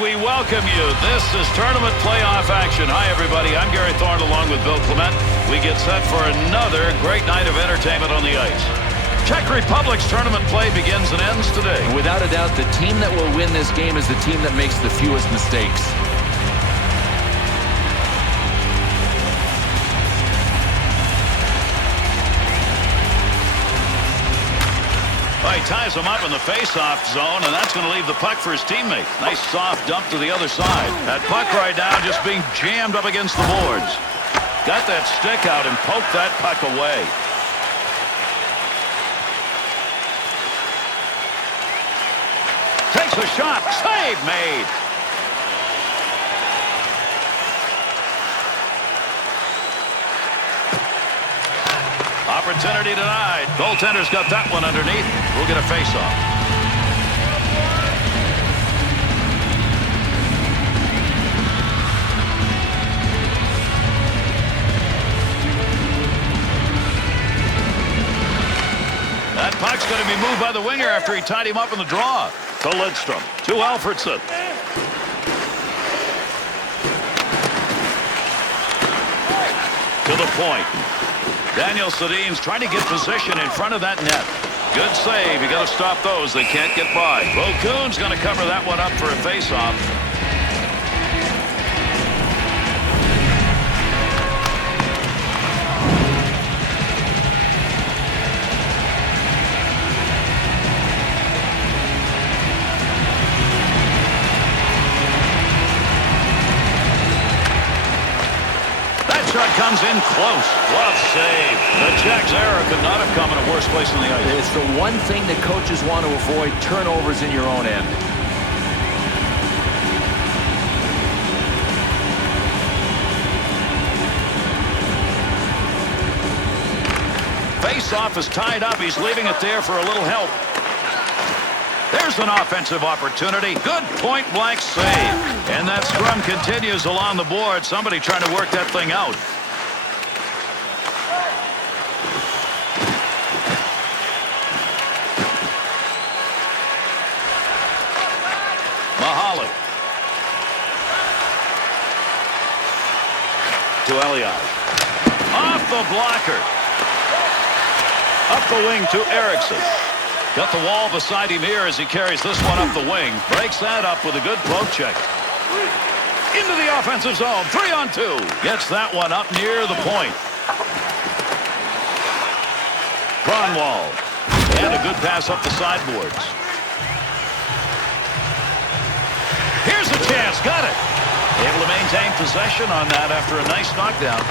we welcome you. This is tournament playoff action. Hi, everybody. I'm Gary Thorne along with Bill Clement. We get set for another great night of entertainment on the ice. Czech Republic's tournament play begins and ends today. And without a doubt, the team that will win this game is the team that makes the fewest mistakes. He ties him up in the face-off zone, and that's going to leave the puck for his teammate. Nice soft dump to the other side. That puck right now just being jammed up against the boards. Got that stick out and poked that puck away. Takes a shot. Save made. Opportunity denied. Goaltender's got that one underneath. We'll get a face-off. That puck's going to be moved by the winger after he tied him up in the draw. To Lidstrom. To Alfredson. To the point. Daniel Sedin's trying to get position in front of that net. Good save. You got to stop those. They can't get by. Vokun's going to cover that one up for a face-off. Shot comes in close. Glove save. The Czechs' error could not have come in a worse place than the ice. It's the one thing that coaches want to avoid, turnovers in your own end. Face-off is tied up. He's leaving it there for a little help. There's an offensive opportunity. Good point-blank save. And that scrum continues along the board. Somebody trying to work that thing out. Mahalik. To Elias. Off the blocker. Up the wing to Eriksson. Got the wall beside him here as he carries this one up the wing. Breaks that up with a good poke check. Into the offensive zone. 3-on-2. Gets that one up near the point. Kronwall. And a good pass up the sideboards. Here's a chance. Got it. Able to maintain possession on that after a nice knockdown.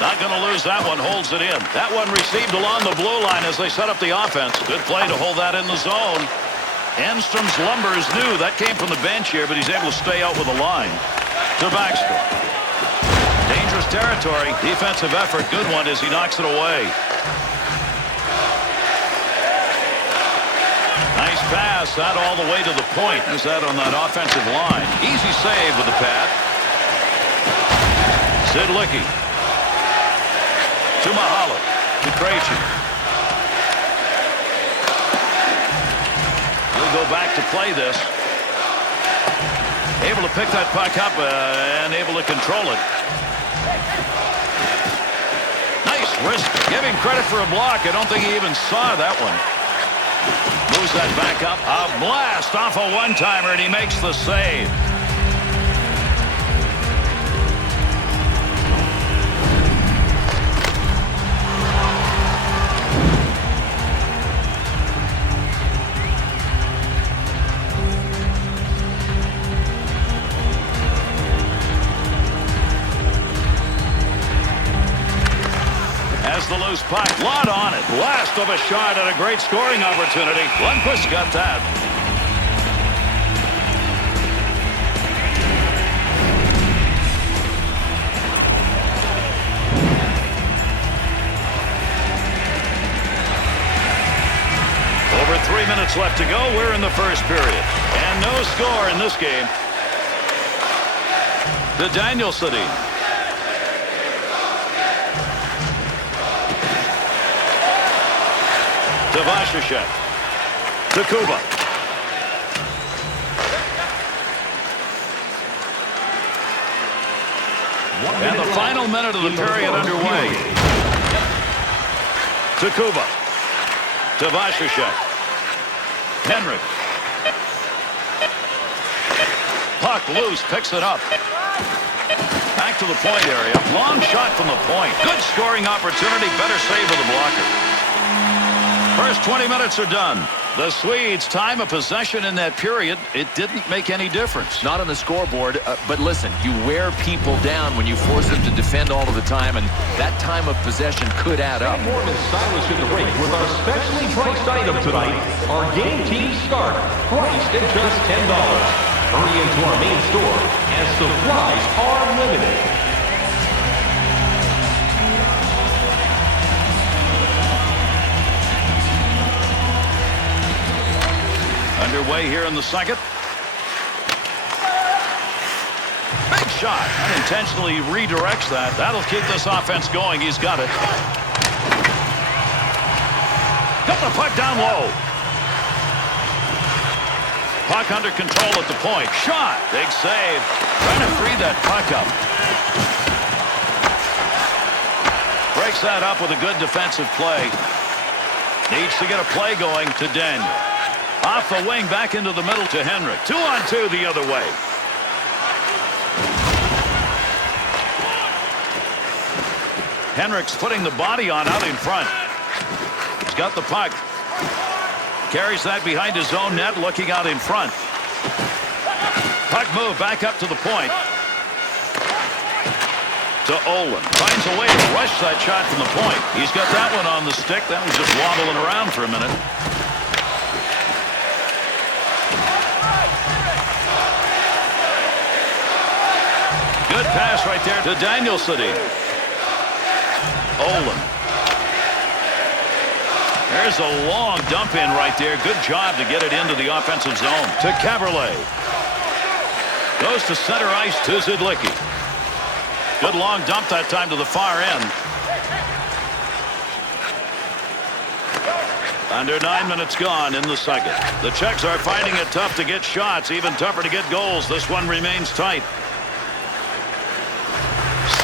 Not going to lose that one. Holds it in. That one received along the blue line as they set up the offense. Good play to hold that in the zone. Enstrom's lumber is new. That came from the bench here, but he's able to stay out with the line. To Backstrom. Dangerous territory. Defensive effort. Good one as he knocks it away. Nice pass. That all the way to the point. Is that on that offensive line? Easy save with the pad. Sid Licky. To Mahalik. To Krejci. He'll go back to play this. Able to pick that puck up and able to control it. Nice wrist. Give him credit for a block. I don't think he even saw that one. Moves that back up. A blast off a one-timer, and he makes the save. The loose puck. Lot on it. Blast of a shot and a great scoring opportunity. Lundqvist got that. Over 3 minutes left to go. We're in the first period. And no score in this game. To Daniel Sedin. To Vasicek. Tacuba. And the final minute of the period underway. Tacuba. To Vasicek. Henrik. Puck loose. Picks it up. Back to the point area. Long shot from the point. Good scoring opportunity. Better save with the blocker. First 20 minutes are done. The Swedes' time of possession in that period, it didn't make any difference. Not on the scoreboard, but listen, you wear people down when you force them to defend all of the time, and that time of possession could add up. More than stylish in the rink with our specially priced item tonight. Our game team scarf, priced at just $10. Hurry into our main store as supplies are limited. Underway here in the second. Big shot. Unintentionally redirects that. That'll keep this offense going. He's got it. Got the puck down low. Puck under control at the point. Shot. Big save. Trying to free that puck up. Breaks that up with a good defensive play. Needs to get a play going to Daniel. Off the wing, back into the middle to Henrik. 2-on-2 the other way. Henrik's putting the body on out in front. He's got the puck. Carries that behind his own net, looking out in front. Puck move back up to the point. To Olin. Finds a way to rush that shot from the point. He's got that one on the stick. That was just wobbling around for a minute. Good pass right there to Danielson. Olin. There's a long dump in right there. Good job to get it into the offensive zone. To Caberlet. Goes to center ice to Zidlicki. Good long dump that time to the far end. Under 9 minutes gone in the second. The Czechs are finding it tough to get shots, even tougher to get goals. This one remains tight.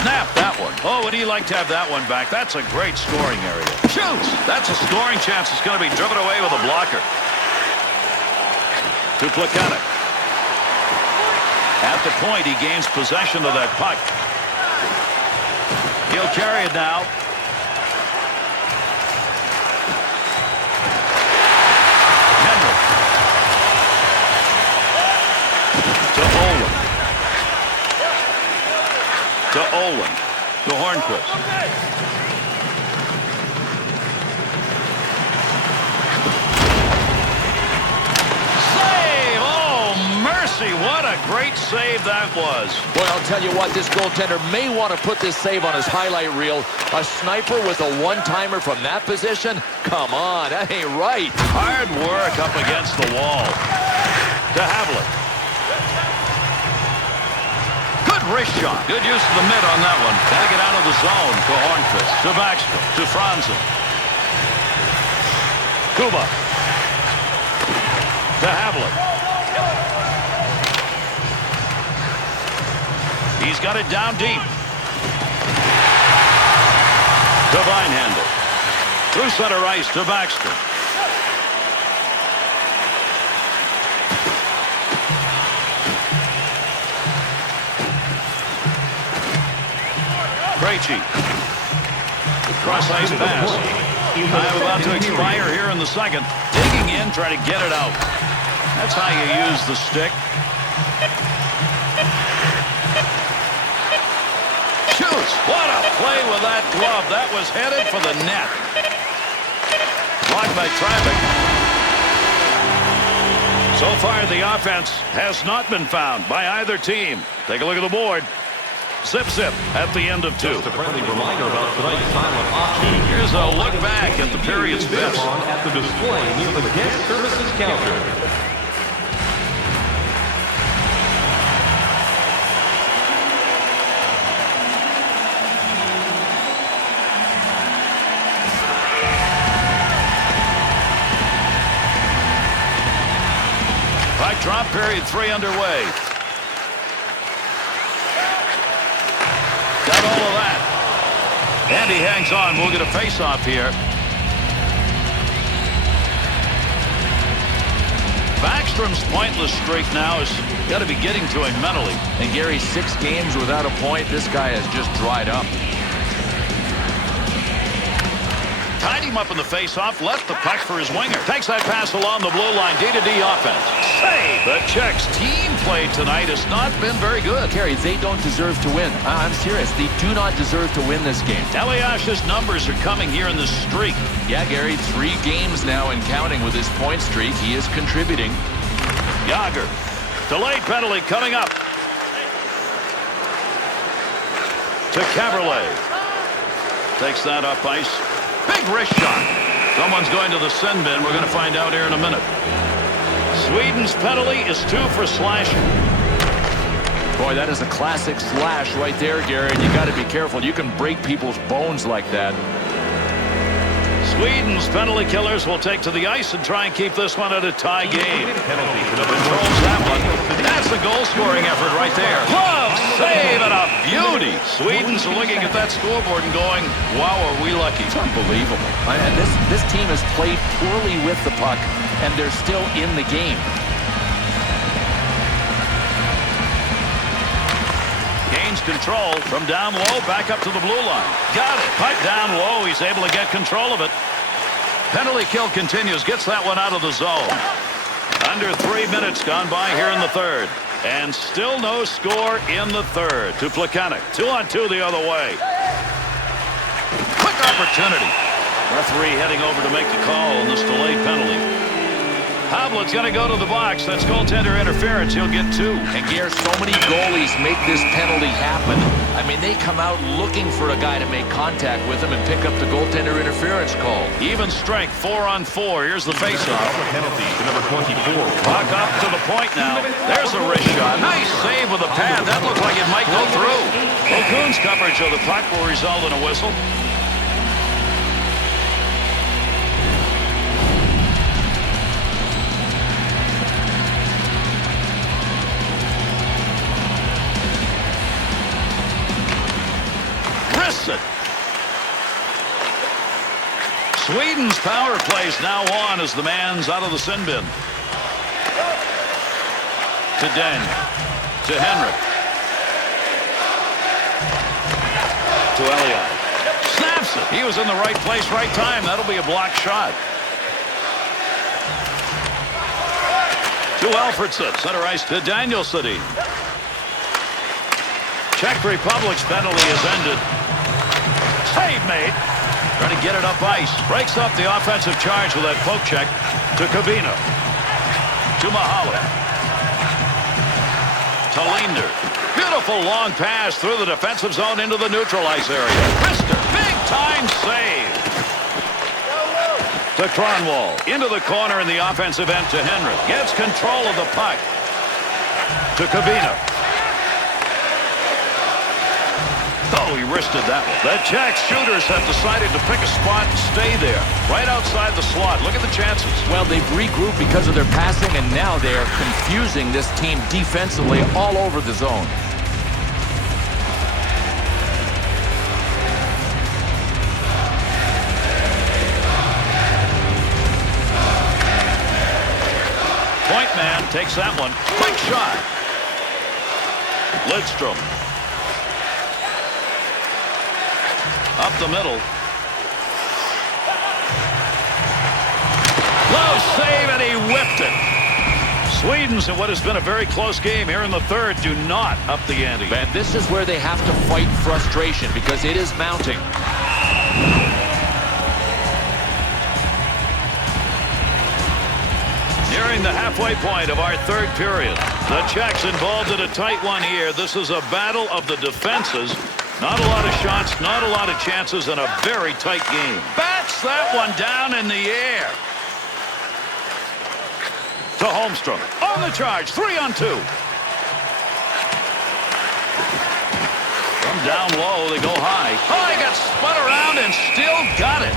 Snap that one. Oh, would he like to have that one back? That's a great scoring area. Shoots! That's a scoring chance. It's going to be driven away with a blocker. To Plekanec. At the point, he gains possession of that puck. He'll carry it now. Henrik. To Olin. To Olin. To Hornquist. Save! Oh, mercy. What a great save that was. Boy, I'll tell you what, this goaltender may want to put this save on his highlight reel. A sniper with a one-timer from that position? Come on, that ain't right. Hard work up against the wall. To Havlik. Good wrist shot. Good use of the mid on that one. Gotta get out of the zone. To Hornquist. To Backstrom. To Franzen. Kuba. To Havlik. He's got it down deep. To Vinehandle. Through center ice to Backstrom. Krejci. Cross ice pass. Time about to expire here in the second. Digging in, trying to get it out. That's how you use the stick. Shoots. What a play with that glove. That was headed for the net. Blocked by traffic. So far, the offense has not been found by either team. Take a look at the board. Zip at the end of two. Just a friendly reminder about tonight's silent auction. Here's a look back at the period's best. At the display near the guest services counter. drop period 3 underway. Got all of that. And he hangs on. We'll get a face-off here. Backstrom's pointless streak now has got to be getting to him mentally. And Gary, 6 games without a point. This guy has just dried up. Tied him up in the face-off, left the puck for his winger. Takes that pass along the blue line, D-to-D offense. Save! The Czechs' team play tonight has not been very good. Gary, they don't deserve to win. I'm serious. They do not deserve to win this game. Eliash's numbers are coming here in this streak. Yeah, Gary, 3 games now and counting with his point streak. He is contributing. Yager. Delayed penalty coming up. To Caberlet. Takes that up ice. Big wrist shot. Someone's going to the sin bin. We're going to find out here in a minute. Sweden's penalty is 2 for slashing. Boy, that is a classic slash right there, Gary. And you got to be careful. You can break people's bones like that. Sweden's penalty killers will take to the ice and try and keep this one at a tie game. Controls that one. That's a goal-scoring effort right there. Glove save and a beauty. Sweden's looking at that scoreboard and going, wow, are we lucky. It's unbelievable. And this team has played poorly with the puck, and they're still in the game. Gains control from down low, back up to the blue line. Got it. Puck down low. He's able to get control of it. Penalty kill continues. Gets that one out of the zone. Under 3 minutes gone by here in the third. And still no score in the third to Plekanec. 2-on-2 the other way. Quick opportunity. Referee heading over to make the call on this delayed penalty. Hovland's going to go to the box. That's goaltender interference. He'll get 2. And Gare, so many goalies make this penalty happen. I mean, they come out looking for a guy to make contact with him and pick up the goaltender interference call. Even strength, 4-on-4. Here's the faceoff. Penalty to number 24. Puck up to the point now. There's a wrist shot. Nice save with a pad. That looked like it might go through. O'Coon's coverage of the puck will result in a whistle. It. Sweden's power play is now on as the man's out of the sin bin. To Daniel. To Henrik. To Elliott. Snaps it. He was in the right place, right time. That'll be a blocked shot. To Alfredson. Center ice to Danielson. Czech Republic's penalty is ended. Save made. Trying to get it up ice. Breaks up the offensive charge with that poke check to Kavina. To Mahala. To Linder. Beautiful long pass through the defensive zone into the neutral ice area. Krister, big time save. To Kronwall. Into the corner in the offensive end to Henry. Gets control of the puck. To Kavina. Oh, he wristed that one. The Czech shooters have decided to pick a spot and stay there, right outside the slot. Look at the chances. Well, they've regrouped because of their passing, and now they're confusing this team defensively all over the zone. Point man takes that one. Quick shot. Lidstrom. Up the middle. Low save, and he whipped it. Sweden's in what has been a very close game here in the third do not up the ante. And this is where they have to fight frustration because it is mounting. Nearing the halfway point of our third period. The Czechs involved in a tight one here. This is a battle of the defenses. Not a lot of shots, not a lot of chances, and a very tight game. Bats that one down in the air. To Holmstrom. On the charge, 3-on-2. From down low, they go high. Oh, he got spun around and still got it.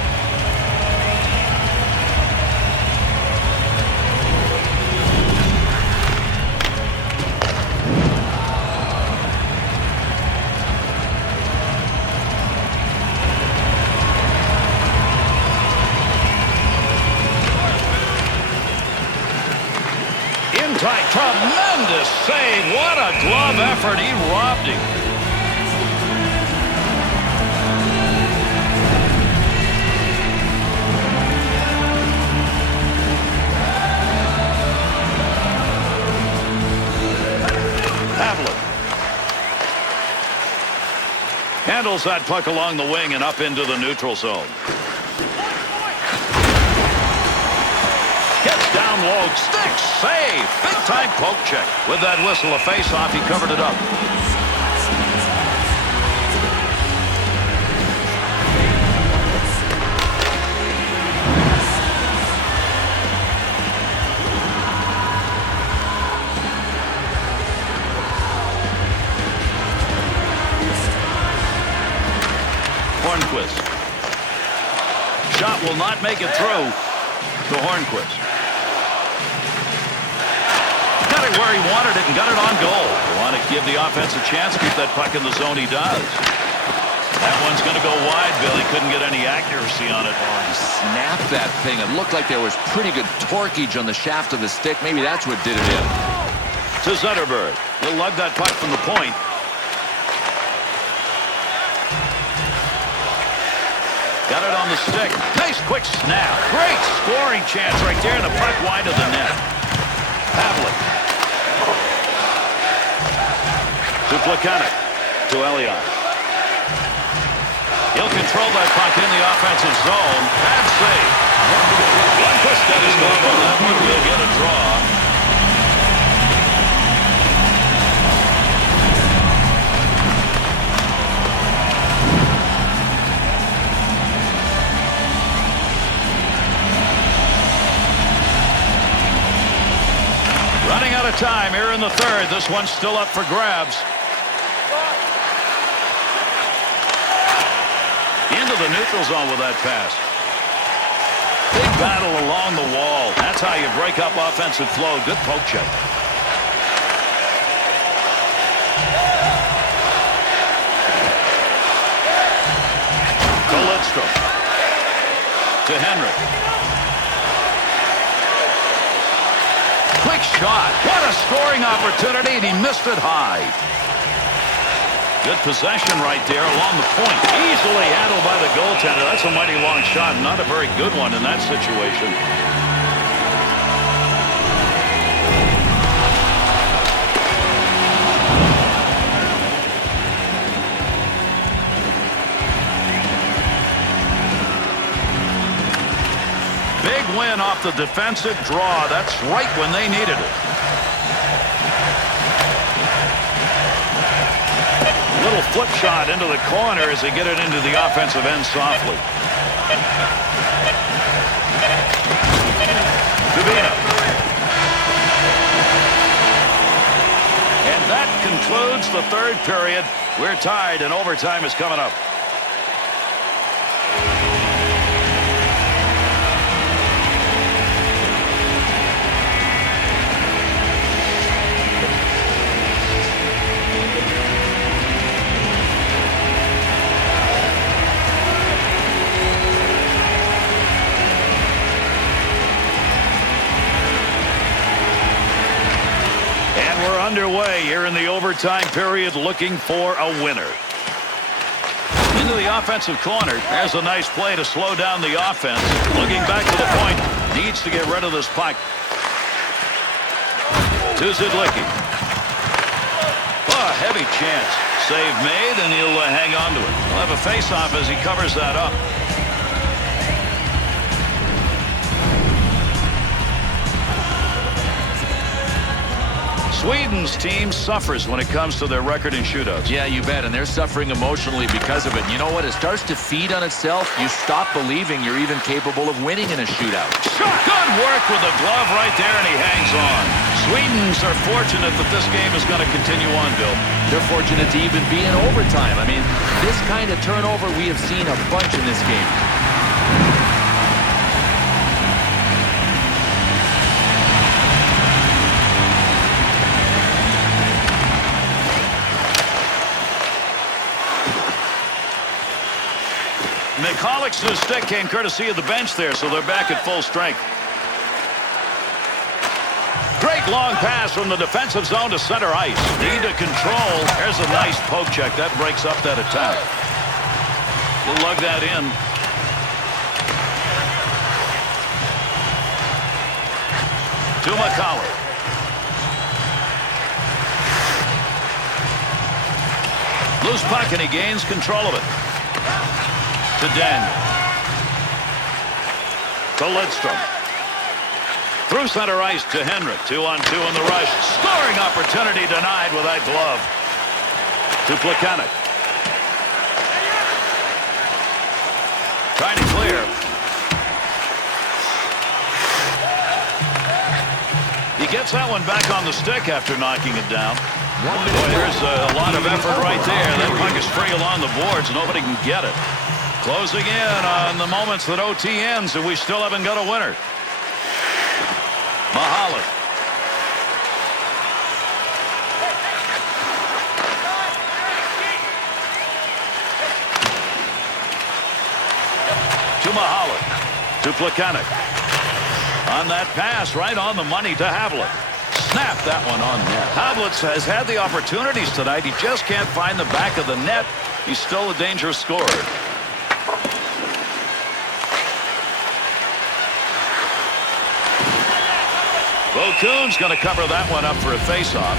Tremendous save. What a glove effort. He robbed him. Handles that puck along the wing and up into the neutral zone. Gets down low. Stick save. Big time poke check. With that whistle, a face-off, he covered it up. Hornquist. Shot will not make it through to Hornquist. Got it where he wanted it and got it on goal. You want to give the offense a chance, keep that puck in the zone, he does. That one's going to go wide, Bill. He couldn't get any accuracy on it. Oh, he snapped that thing. It looked like there was pretty good torquage on the shaft of the stick. Maybe that's what did it in. To Zetterberg. He'll lug that puck from the point. Got it on the stick. Nice quick snap. Great scoring chance right there, and the puck wide of the net. Pavlik. To Plekanec. To Elliott. He'll control that puck in the offensive zone. Bad save. Lundqvist got his glove on that one. He'll get a draw. Running out of time here in the third. This one's still up for grabs. Into the neutral zone with that pass. Big battle along the wall. That's how you break up offensive flow. Good poke check. To Lidstrom. To Henry. Quick shot. What a scoring opportunity, and he missed it high. Good possession right there along the point. Easily handled by the goaltender. That's a mighty long shot. Not a very good one in that situation. Big win off the defensive draw. That's right when they needed it. Little flip shot into the corner as they get it into the offensive end softly. Dubina. And that concludes the third period. We're tied and overtime is coming up. Underway here in the overtime period, looking for a winner. Into the offensive corner. There's a nice play to slow down the offense. Looking back to the point. Needs to get rid of this puck. To Zidlicki. Oh, a heavy chance. Save made, and he'll hang on to it. He'll have a face-off as he covers that up. Sweden's team suffers when it comes to their record in shootouts. Yeah, you bet, and they're suffering emotionally because of it. You know what? It starts to feed on itself. You stop believing you're even capable of winning in a shootout. Shot. Good work with the glove right there, and he hangs on. Swedes are fortunate that this game is going to continue on, Bill. They're fortunate to even be in overtime. I mean, this kind of turnover we have seen a bunch in this game. Michalek's stick came courtesy of the bench there, so they're back at full strength. Great Fake long pass from the defensive zone to center ice. Need to control. There's a nice poke check. That breaks up that attack. He'll lug that in. To McCullough. Loose puck, and he gains control of it. To Daniel. To Lidstrom. Through center ice to Henrik. 2-on-2 in the rush. Scoring opportunity denied with that glove. To Plekanec. Trying to clear. He gets that one back on the stick after knocking it down. Boy, there's a lot of effort right there. That puck is free along the boards. Nobody can get it. Closing in on the moments that OT ends, and we still haven't got a winner. Mahalik. To Mahalik. To Plekanec. On that pass, right on the money to Havlat. Snap that one on net. Havlat has had the opportunities tonight. He just can't find the back of the net. He's still a dangerous scorer. Vokoun's going to cover that one up for a faceoff.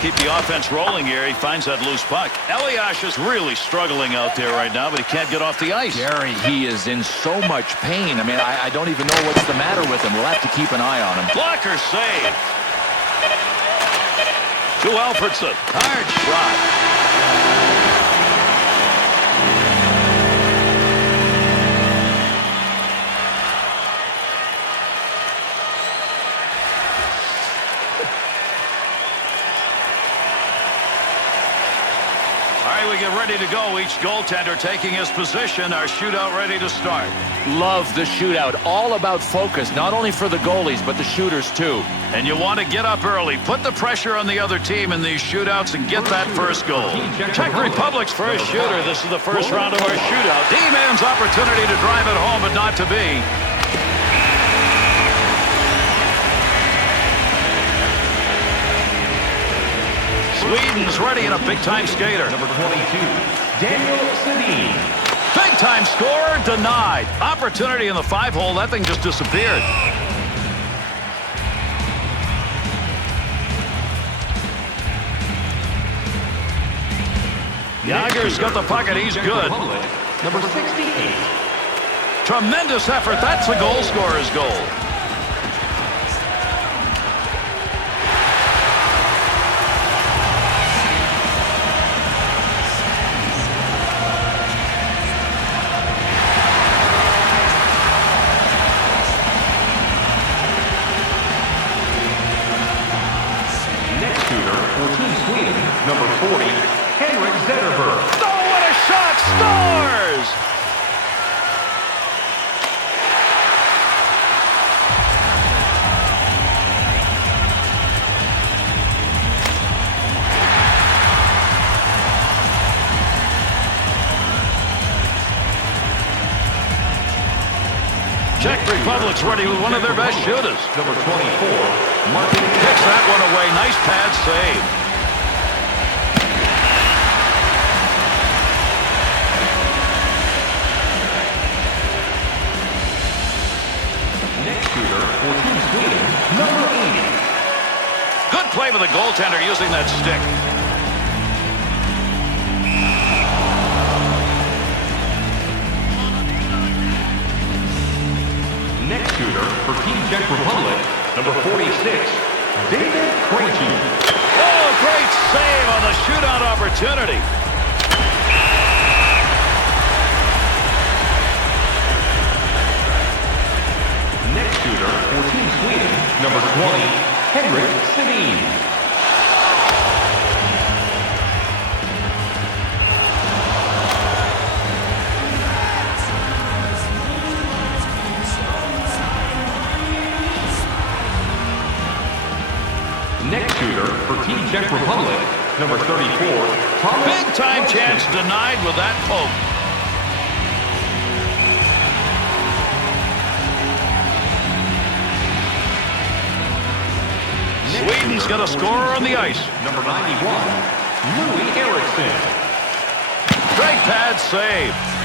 Keep the offense rolling here. He finds that loose puck. Elias is really struggling out there right now, but he can't get off the ice. Gary, he is in so much pain. I mean, I don't even know what's the matter with him. We'll have to keep an eye on him. Blocker save. To Alfredson. Hard shot. We get ready to go. Each goaltender taking his position. Our shootout ready to start. Love the shootout. All about focus, not only for the goalies, but the shooters too. And you want to get up early. Put the pressure on the other team in these shootouts and get that first goal. Czech Republic's first shooter. This is the first round of our shootout. D-man's opportunity to drive it home, but not to be. Sweden's ready and a big-time skater. Number 22, Daniel Sedin. Big-time scorer denied. Opportunity in the 5-hole. That thing just disappeared. Yager's got the puck and he's good. Number 68. Tremendous effort. That's the goal scorer's goal. Number 40, Henrik Zetterberg. Oh, what a shot! Scores! Czech Republic's ready with one of their best shooters. Number 24, Martin. Kicks that one away. Nice pad save. Number 80. Good play with the goaltender using that stick. Next shooter for Team Czech Republic, number 46, David Krejci. Oh, great save on the shootout opportunity. Next shooter for Team Sweden, number 20, Henrik Sedin. Next shooter for Team Team Czech Republic, number 34, Thomas. Big time chance denied with that poke. Sweden's got a scorer on the ice. Number 91, Louis Eriksson. Great pad save.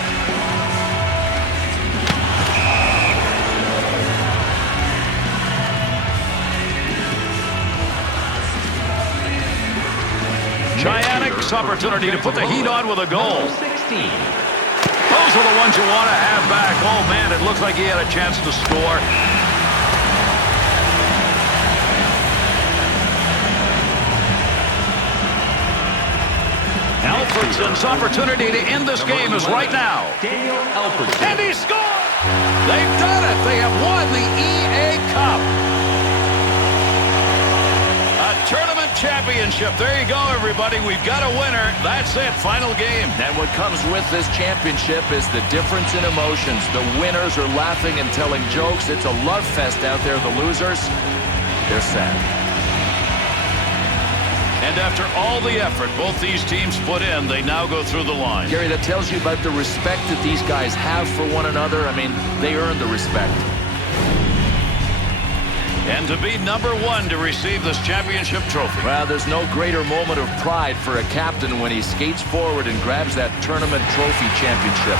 Giannik's opportunity to put the heat on with a goal. Number 16. Those are the ones you want to have back. Oh, man, it looked like he had a chance to score. Alfredsson's opportunity to end this game is right now. Daniel Alfredsson. And he scored! They've done it. They have won the EA Cup. A tournament championship. There you go, everybody. We've got a winner. That's it. Final game. And what comes with this championship is the difference in emotions. The winners are laughing and telling jokes. It's a love fest out there. The losers, they're sad. And after all the effort both these teams put in, they now go through the line. Gary, that tells you about the respect that these guys have for one another. I mean, they earn the respect. And to be number one to receive this championship trophy. Well, there's no greater moment of pride for a captain when he skates forward and grabs that tournament trophy championship.